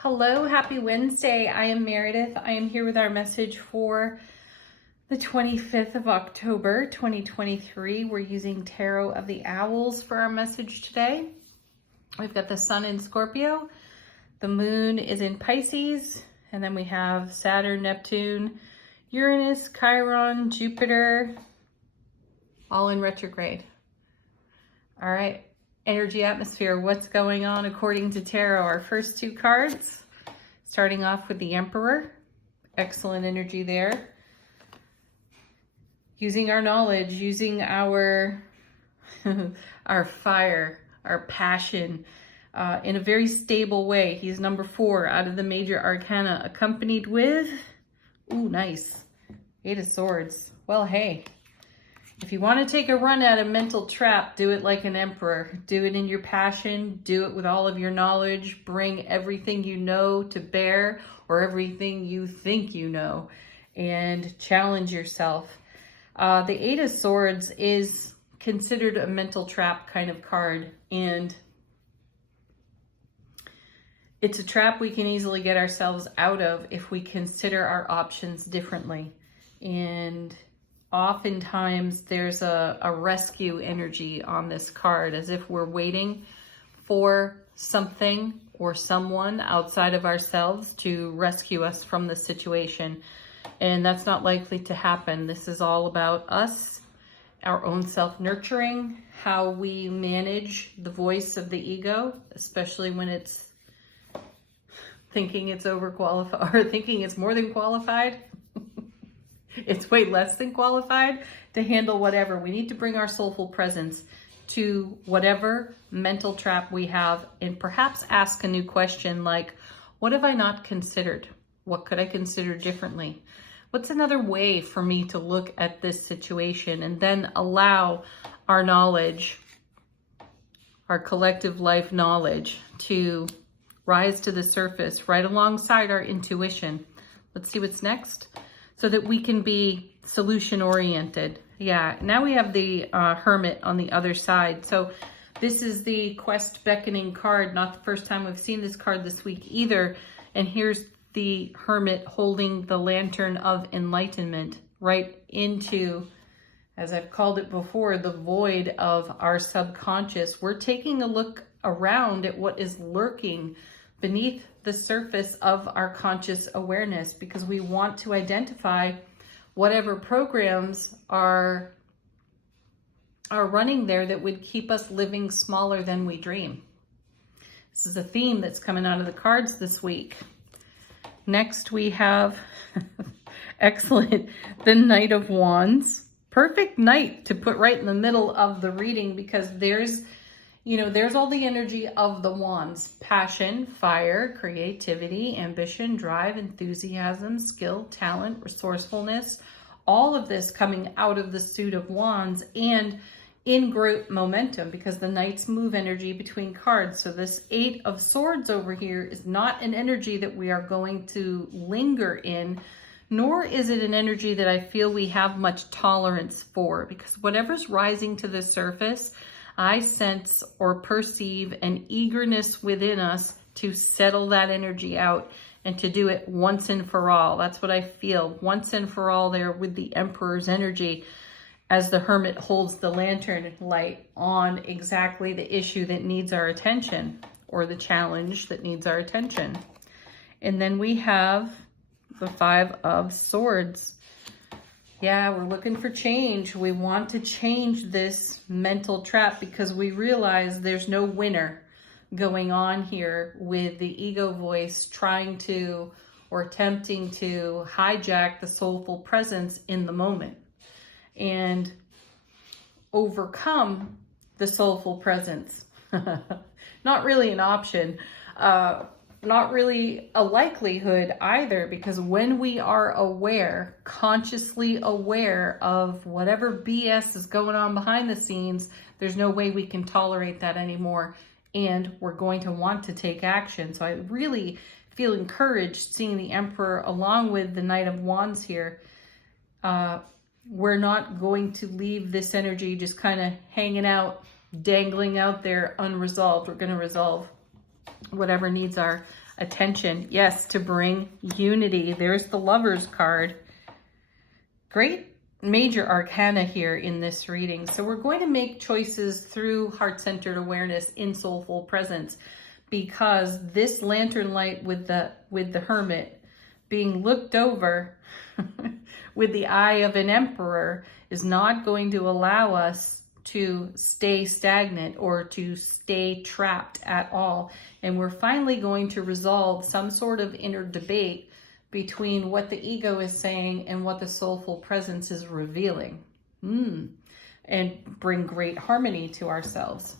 Hello, happy Wednesday. I am Meredith. I am here with our message for the 25th of October, 2023. We're using Tarot of the Owls for our message today. We've got the sun in Scorpio, the moon is in Pisces, and then we have Saturn, Neptune, Uranus, Chiron, Jupiter, all in retrograde. All right. Energy atmosphere, what's going on according to tarot? Our first two cards, starting off with the Emperor. Excellent energy there. Using our knowledge, using our our fire, our passion in a very stable way. He's number 4 out of the major arcana, accompanied with, ooh, nice, 8 of Swords. Well, hey. If you want to take a run at a mental trap, do it like an emperor. Do it in your passion. Do it with all of your knowledge. Bring everything you know to bear, or everything you think you know, and challenge yourself. The 8 of Swords is considered a mental trap kind of card, and it's a trap we can easily get ourselves out of if we consider our options differently. And oftentimes there's a rescue energy on this card, as if we're waiting for something or someone outside of ourselves to rescue us from the situation. And that's not likely to happen. This is all about us, our own self-nurturing, how we manage the voice of the ego, especially when it's thinking it's overqualified or thinking it's more than qualified. It's way less than qualified to handle whatever. We need to bring our soulful presence to whatever mental trap we have, and perhaps ask a new question like, what have I not considered? What could I consider differently? What's another way for me to look at this situation? And then allow our knowledge, our collective life knowledge, to rise to the surface right alongside our intuition. Let's see what's next, so that we can be solution oriented. Yeah, now we have the Hermit on the other side. So this is the quest beckoning card. Not the first time we've seen this card this week either. And here's the Hermit holding the lantern of enlightenment right into, as I've called it before, the void of our subconscious. We're taking a look around at what is lurking beneath the surface of our conscious awareness, because we want to identify whatever programs are running there that would keep us living smaller than we dream. This is a theme that's coming out of the cards this week. Next we have, excellent, the Knight of Wands. Perfect knight to put right in the middle of the reading, because there's all the energy of the wands: passion, fire, creativity, ambition, drive, enthusiasm, skill, talent, resourcefulness, all of this coming out of the suit of wands, and in group momentum, because the knights move energy between cards. So this 8 of Swords over here is not an energy that we are going to linger in, nor is it an energy that I feel we have much tolerance for, because whatever's rising to the surface, I sense or perceive an eagerness within us to settle that energy out and to do it once and for all. That's what I feel, once and for all there with the Emperor's energy, as the Hermit holds the lantern light on exactly the issue that needs our attention, or the challenge that needs our attention. And then we have the 5 of Swords. Yeah, we're looking for change. We want to change this mental trap, because we realize there's no winner going on here with the ego voice trying to, or attempting to, hijack the soulful presence in the moment and overcome the soulful presence. Not really an option. Not really a likelihood either, because when we are aware, consciously aware of whatever BS is going on behind the scenes, there's no way we can tolerate that anymore, and we're going to want to take action. So I really feel encouraged seeing the Emperor along with the Knight of Wands here. We're not going to leave this energy just kind of hanging out, dangling out there unresolved. We're going to resolve whatever needs our attention. Yes, to bring unity. There's the Lovers card. Great major arcana here in this reading. So we're going to make choices through heart-centered awareness in soulful presence, because this lantern light with the Hermit being looked over with the eye of an emperor is not going to allow us to stay stagnant or to stay trapped at all. And we're finally going to resolve some sort of inner debate between what the ego is saying and what the soulful presence is revealing. And bring great harmony to ourselves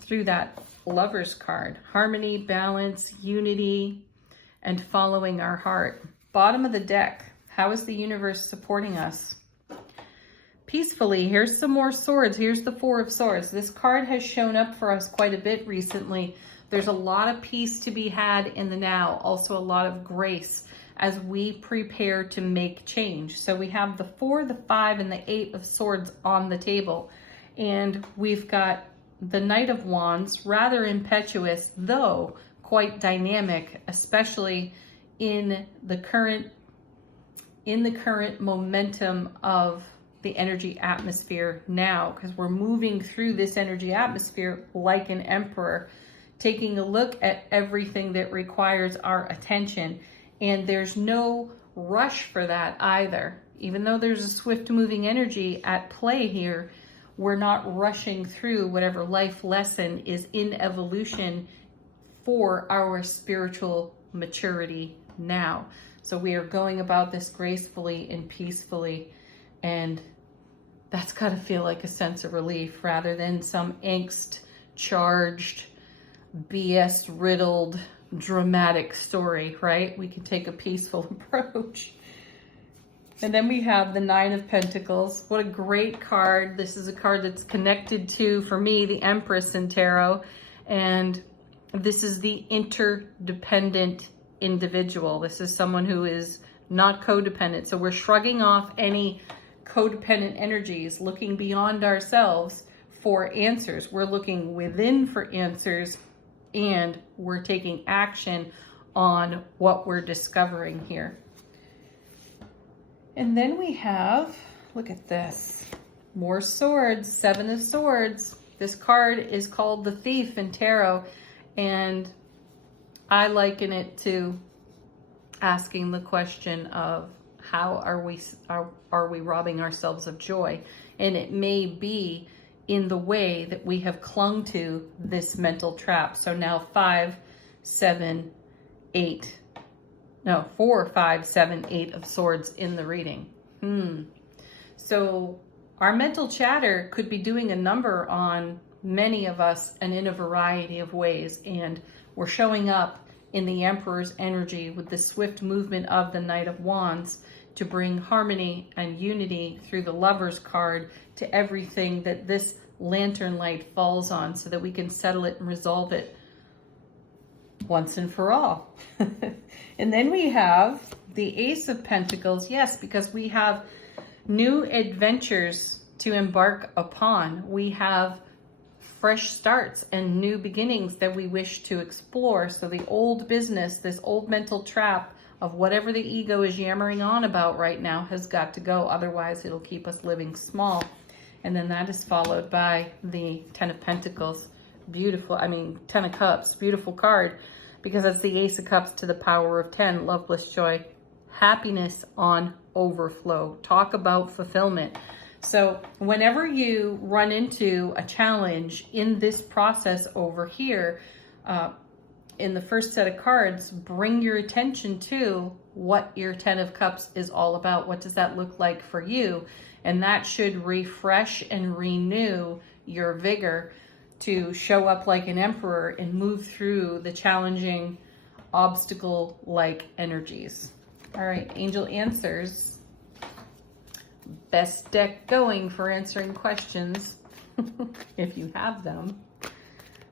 through that Lovers card. Harmony, balance, unity, and following our heart. Bottom of the deck. How is the universe supporting us? Peacefully. Here's some more swords. Here's the Four of Swords. This card has shown up for us quite a bit recently. There's a lot of peace to be had in the now. Also a lot of grace as we prepare to make change. So we have the 4, the 5, and the 8 of Swords on the table. And we've got the Knight of Wands, rather impetuous, though quite dynamic, especially in the current momentum of the energy atmosphere now, because we're moving through this energy atmosphere like an emperor, taking a look at everything that requires our attention. And there's no rush for that either. Even though there's a swift moving energy at play here, we're not rushing through whatever life lesson is in evolution for our spiritual maturity now. So we are going about this gracefully and peacefully, and that's got to feel like a sense of relief rather than some angst-charged, BS-riddled, dramatic story, right? We can take a peaceful approach. And then we have the Nine of Pentacles. What a great card. This is a card that's connected to, for me, the Empress in Tarot. And this is the interdependent individual. This is someone who is not codependent. So we're shrugging off any codependent energies, looking beyond ourselves for answers. We're looking within for answers, and we're taking action on what we're discovering here. And then we have, look at this, more swords, 7 of Swords. This card is called the Thief in Tarot, and I liken it to asking the question of how are we robbing ourselves of joy? And it may be in the way that we have clung to this mental trap. So now 4, 5, 7, 8 of Swords in the reading. So our mental chatter could be doing a number on many of us and in a variety of ways. And we're showing up in the Emperor's energy with the swift movement of the Knight of Wands to bring harmony and unity through the Lovers card to everything that this lantern light falls on, so that we can settle it and resolve it once and for all. And then we have the Ace of Pentacles. Yes, because we have new adventures to embark upon. We have fresh starts and new beginnings that we wish to explore. So the old business, this old mental trap of whatever the ego is yammering on about right now has got to go. Otherwise, it'll keep us living small. And then that is followed by the 10 of Pentacles. Beautiful, 10 of Cups, beautiful card, because that's the Ace of Cups to the power of 10, love, bliss, joy, happiness on overflow. Talk about fulfillment. So whenever you run into a challenge in this process over here, in the first set of cards, bring your attention to what your 10 of Cups is all about. What does that look like for you? And that should refresh and renew your vigor to show up like an emperor and move through the challenging obstacle-like energies. All right, Angel Answers. Best deck going for answering questions, if you have them.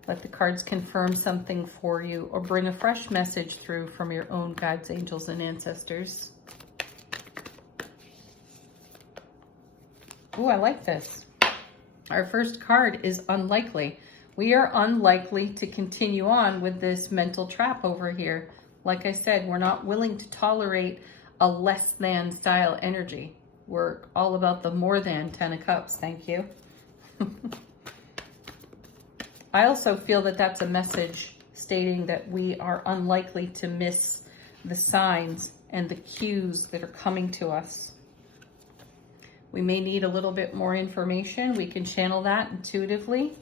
Let the cards confirm something for you or bring a fresh message through from your own guides, angels, and ancestors. Ooh, I like this. Our first card is Unlikely. We are unlikely to continue on with this mental trap over here. Like I said, we're not willing to tolerate a less than style energy. We're all about the more than 10 of cups. Thank you. I also feel that that's a message stating that we are unlikely to miss the signs and the cues that are coming to us. We may need a little bit more information. We can channel that intuitively.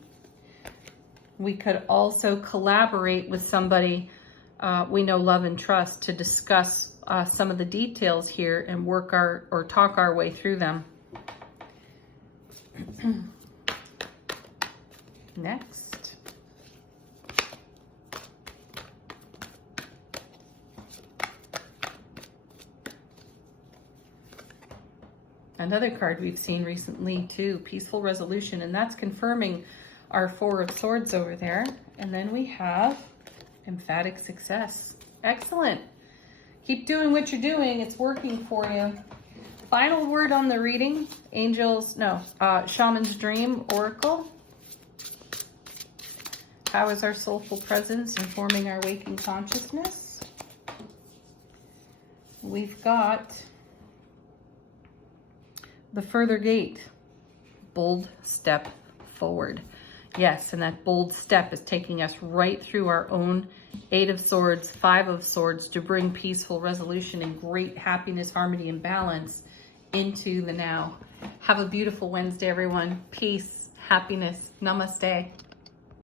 We could also collaborate with somebody we know, love, and trust to discuss some of the details here and talk our way through them. Next. Another card we've seen recently too, Peaceful Resolution, and that's confirming our Four of Swords over there. And then we have Emphatic Success. Excellent. Keep doing what you're doing. It's working for you. Final word on the reading, Shaman's Dream Oracle. How is our soulful presence informing our waking consciousness? We've got the Further Gate, bold step forward. Yes, and that bold step is taking us right through our own Eight of Swords, Five of Swords to bring peaceful resolution and great happiness, harmony, and balance into the now. Have a beautiful Wednesday, everyone. Peace, happiness. Namaste.